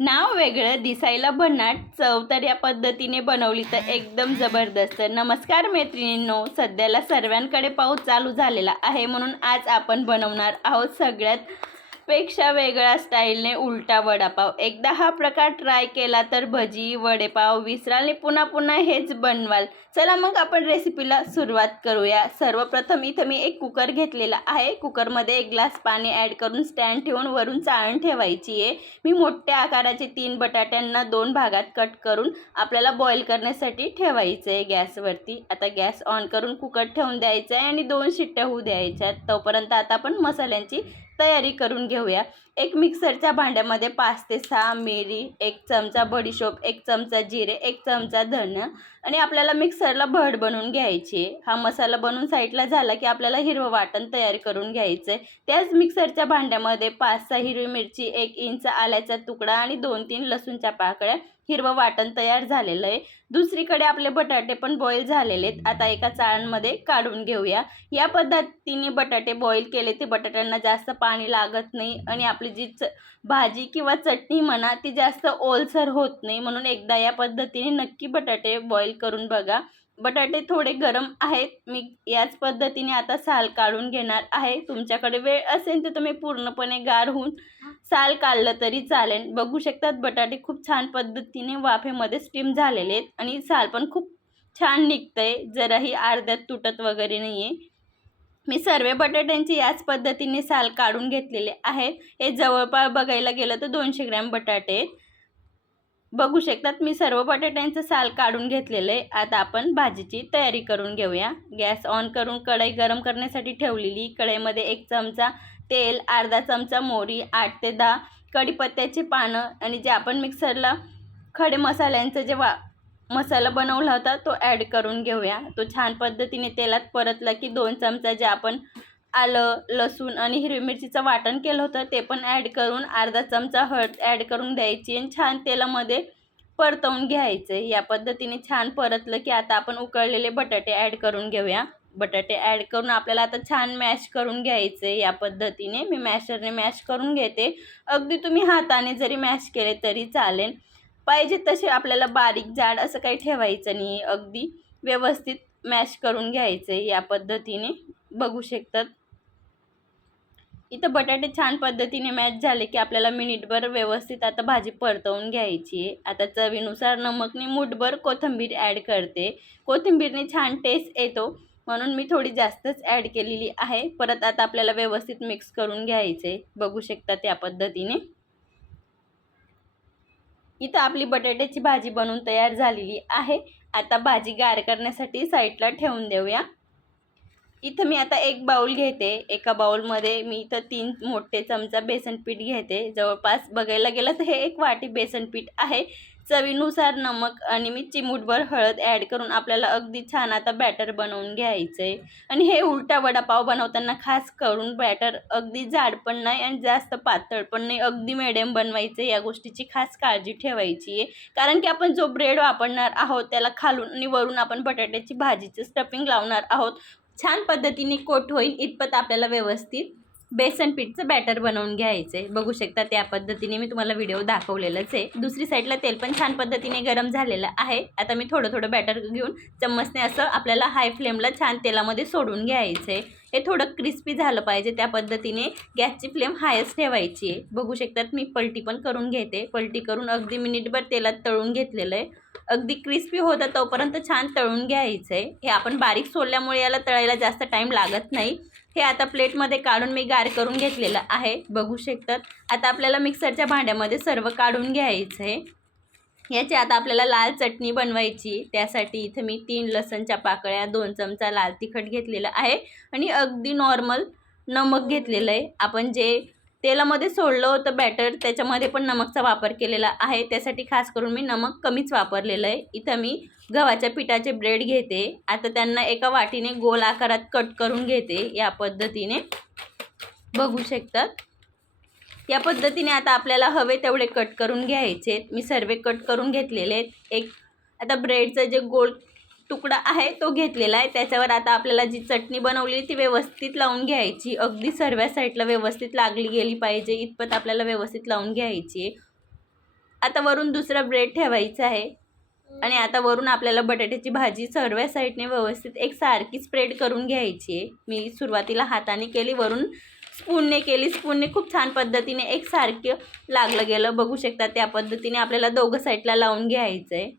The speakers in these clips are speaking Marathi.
नाव वेगळं, दिसायला भन्नाट, चव तर या पद्धतीने बनवली तर एकदम जबरदस्त. नमस्कार मैत्रिणींनो, सध्याला सर्वांकडे पाऊस चालू झालेला आहे, म्हणून आज आपण बनवणार आहोत सगळ्यात पेक्षा वेगळ्या स्टाईलने उलटा वडापाव. एकदा हा प्रकार ट्राय केला तर भजी वडेपाव विसराल आणि पुन्हा पुन्हा हेच बनवाल. चला मग आपण रेसिपीला सुरुवात करूया. सर्वप्रथम इथं मी एक कुकर घेतलेला आहे. कुकरमध्ये 1 ग्लास पाणी ॲड करून स्टँड ठेवून वरून चाळण ठेवायची आहे. मी मोठ्या आकाराचे 3 बटाट्यांना 2 भागात कट करून आपल्याला बॉईल करण्यासाठी ठेवायचं आहे गॅसवरती. आता गॅस ऑन करून कुकर ठेवून द्यायचं आहे आणि 2 शिट्ट्या होऊ द्यायच्यात. तोपर्यंत आता आपण मसाल्यांची तयारी करून घेऊया. एक मिक्सरच्या भांड्यामध्ये 5 ते 6 मिरी, 1 चमचा बडीशोप, 1 चमचा जिरे, 1 चमचा धने आणि आपल्याला मिक्सरला भड बनवून घ्यायची आहे. हा मसाला बनवून साईडला झाला की आपल्याला हिरवं वाटण तयार करून घ्यायचं आहे. त्याच मिक्सरच्या भांड्यामध्ये 5-6 हिरवी मिरची, 1 इंच आल्याचा तुकडा आणि 2-3 लसूणच्या पाकळ्या, हिरवं वाटण तयार झालेलं आहे. दुसरीकडे आपले बटाटे पण बॉईल झालेले आहेत. आता एका चाळणमध्ये काढून घेऊया. या पद्धतीने बटाटे बॉईल केले ते बटाट्यांना जास्त पाणी लागत नाही आणि आपली जी भाजी किंवा चटणी म्हणा ती जास्त ओलसर होत नाही. म्हणून एकदा या पद्धतीने नक्की बटाटे बॉईल करून बघा. बटाटे थोडे गरम आहेत. मी याच पद्धतीने आता साल काढून घेणार आहे. तुमच्याकडे वेळ असेल तर तुम्ही पूर्णपणे गार होऊन साल काढलं तरी चालेल. बघू शकतात बटाटे खूप छान पद्धतीने वाफेमध्ये स्टीम झालेले आहेत आणि साल पण खूप छान निघतंय. जराही अर्ध्यात तुटत वगैरे नाही आहे. मी सर्व बटाट्यांची याच पद्धतीने साल काढून घेतलेले आहेत. हे जवळपास बघायला गेलं तर 200 ग्रॅम बटाटे आहेत. बघू शकतात मी सर्व बटाट्यांचं साल काढून घेतलेलं आहे. आता आपण भाजीची तयारी करून घेऊया. गॅस ऑन करून कढई गरम करण्यासाठी ठेवलेली. कढईमध्ये 1 चमचा तेल, अर्धा चमचा मोहरी, 8 ते 10 कढीपत्त्याची पानं आणि जे आपण मिक्सरला खडे मसाल्यांचं जे मसाला बनवला होता तो ॲड करून घेऊया. तो छान पद्धतीने तेलात परतला की 2 चमचा जे आपण आलं, लसूण आणि हिरवी मिरचीचं वाटण केलं होतं ते पण ॲड करून अर्धा चमचा हळद ॲड करून द्यायची आणि छान तेलामध्ये परतवून घ्यायचं. या पद्धतीने छान परतलं की आता आपण उकळलेले बटाटे ॲड करून घेऊया. बटाटे ॲड करून आपल्याला आता छान मॅश करून घ्यायचं आहे. या पद्धतीने मी मॅशरने मॅश करून घेते. अगदी तुम्ही हाताने जरी मॅश केले तरी चालेल. पाहिजे तसे आपल्याला बारीक जाड असं काही ठेवायचं नाही. अगदी व्यवस्थित मॅश करून घ्यायचं आहे. या पद्धतीने बघू शकतात. इथं बटाटे छान पद्धतीने मॅच झाले की आपल्याला मिनिटभर व्यवस्थित आता भाजी परतवून घ्यायची आहे. आता चवीनुसार नमकने मूठभर कोथिंबीर ॲड करते. कोथिंबीरने छान टेस्ट येतो म्हणून मी थोडी जास्तच ॲड केलेली आहे. परत आता आपल्याला व्यवस्थित मिक्स करून घ्यायचं आहे. बघू शकता त्या पद्धतीने. इथं आपली बटाट्याची भाजी बनवून तयार झालेली आहे. आता भाजी गार करण्यासाठी साईडला ठेवून देऊया. इथं मी आता एक बाउल घेते. एका बाउलमध्ये मी इथं 3 मोठे चमचा बेसन पीठ घेते. जवळपास बघायला गेलं तर हे 1 वाटी बेसन पीठ आहे. चवीनुसार नमक आणि मी चिमूटभर हळद ॲड करून आपल्याला अगदी छान आता बॅटर बनवून घ्यायचं आहे. आणि हे उलटा वडापाव बनवताना खास करून बॅटर अगदी जाड पण नाही आणि जास्त पातळ पण नाही, अगदी मिडियम बनवायचं. या गोष्टीची खास काळजी ठेवायची आहे. कारण की आपण जो ब्रेड वापरणार आहोत त्याला खालून आणि वरून आपण बटाट्याची भाजीचं स्टफिंग लावणार आहोत. छान पद्धतीने कोट होईल इतपत आपल्याला व्यवस्थित बेसन पीठचं बॅटर बनवून घ्यायचं आहे. बघू शकता त्या पद्धतीने मी तुम्हाला व्हिडिओ दाखवलेलंच आहे. दुसरी साईडला तेल पण छान पद्धतीने गरम झालेलं आहे. आता मी थोडं थोडं बॅटर घेऊन चम्मचने असं आपल्याला हाय फ्लेमला छान तेलामध्ये सोडून घ्यायचं आहे. हे थोडं क्रिस्पी झालं पाहिजे त्या पद्धतीने गॅसची फ्लेम हायच ठेवायची आहे. बघू शकतात मी पलटी पण करून घेते. पलटी करून अगदी मिनिटभर तेलात तळून घेतलेलं आहे. अगदी क्रिस्पी होतं तोपर्यंत छान तळून घ्यायचं आहे. हे आपण बारीक सोडल्यामुळे याला तळायला जास्त टाईम लागत नाही. हे आता प्लेटमध्ये काढून मी गार करून घेतलेलं आहे. बघू शकतात. आता आपल्याला मिक्सरच्या भांड्यामध्ये सर्व काढून घ्यायचं आहे. याची आता आपल्याला लाल चटणी बनवायची. त्यासाठी इथं मी 3 लसणच्या पाकळ्या, 2 चमचा लाल तिखट घेतलेलं आहे आणि अगदी नॉर्मल नमक घेतलेलं आहे. आपण जे तेलामध्ये सोडलं होतं बॅटर त्याच्यामध्ये पण नमकचा वापर केलेला आहे. त्यासाठी खास करून मी नमक कमीच वापरलेलं आहे. इथं मी गव्हाच्या पिठाचे ब्रेड घेते. आता त्यांना एका वाटीने गोल आकारात कट करून घेते. या पद्धतीने बघू शकतात. या पद्धतीने आता आपल्याला हवे तेवढे कट करून घ्यायचे. मी सर्व कट करून घेतलेले आहेत. एक आता ब्रेडचं जे गोल तुकडा आहे तो घेतलेला आहे. त्याच्यावर आता आपल्याला जी चटणी बनवलेली ती व्यवस्थित लावून घ्यायची. अगदी सर्व साईडला व्यवस्थित लागली गेली पाहिजे इतपत आपल्याला व्यवस्थित लावून घ्यायची. आता वरून दुसरा ब्रेड ठेवायचा आहे आणि आता वरून आपल्याला बटाट्याची भाजी सर्व साईडने व्यवस्थित एक सारखी स्प्रेड करून घ्यायची आहे। मी सुरुवातीला हाताने केली, वरून स्पूनने केली। स्पूनने खूप छान पद्धतीने एक सारखं लागलं गेलं, बघू शकता त्या पद्धतीने आपल्याला दोघं साईडला लावून घ्यायचं आहे।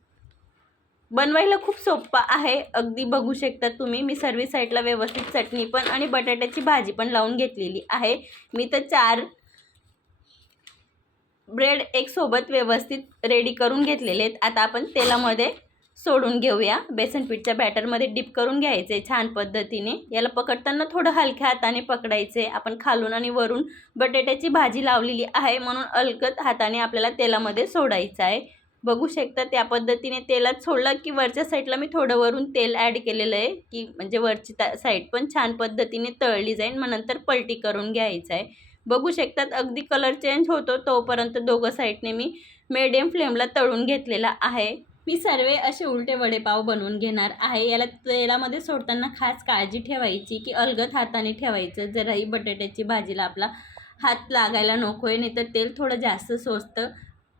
बनवायला खूप सोपं आहे अगदी, बघू शकता तुम्ही। मी सर्व साईडला व्यवस्थित चटणी पण आणि बटाट्याची भाजी पण लावून घेतलेली आहे। मी तर 4 ब्रेड एक सोबत व्यवस्थित रेडी करून घेतलेले आहेत। आता आपण तेलामध्ये सोडून घेऊया। बेसन पीठच्या बॅटरमध्ये डिप करून घ्यायचे छान पद्धतीने। याला पकडताना थोडं हलक्या हाताने पकडायचे। आपण खालून आणि वरून बटाट्याची भाजी लावलेली आहे म्हणून अलगद हाताने आपल्याला तेलामध्ये सोडायचं आहे। बघू शकता त्या पद्धतीने तेलात सोडलं की वरच्या साईडला मी थोडं वरून तेल ॲड केलेलं आहे की म्हणजे वरची साईड पण छान पद्धतीने तळली जाईल। मग नंतर पलटी करून घ्यायचं आहे। बघू शकतात अगदी कलर चेंज होतो तोपर्यंत दोघं साईडने मी मीडियम फ्लेमला तळून घेतलेला आहे। मी सर्व असे उलटे वडेपाव बनवून घेणार आहे। याला तेलामध्ये सोडताना खास काळजी ठेवायची की अलगद हाताने ठेवायचं, जराही बटाट्याची भाजीला आपला हात लागायला नको आहे, नाही तर तेल थोडं जास्त सोसतं,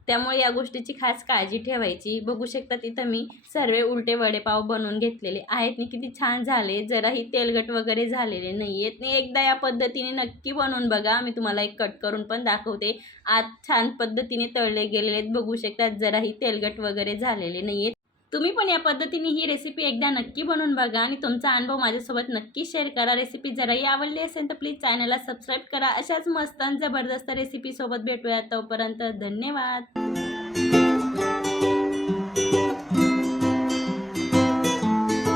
त्यामुळे या गोष्टीची खास काळजी ठेवायची। बघू शकता तिथं मी सर्व उलटे वडेपाव बनवून घेतलेले आहेत आणि किती छान झाले, जराही तेलगट वगैरे झालेले नाही आहेत। आणि एकदा या पद्धतीने नक्की बनवून बघा। मी तुम्हाला एक कट करून पण दाखवते। आत छान पद्धतीने तळले गेलेले आहेत, बघू शकता जराही तेलगट वगैरे झालेले नाही आहेत। तुम्ही पण या पद्धतीने ही रेसिपी एकदा नक्की बनवून बघा आणि तुमचा अनुभव माझ्यासोबत नक्की शेअर करा। रेसिपी जराही आवडली असेल तर प्लीज चॅनलला सबस्क्राईब करा। अशाच मस्त आणि जबरदस्त रेसिपीसोबत भेटूया, तोपर्यंत धन्यवाद।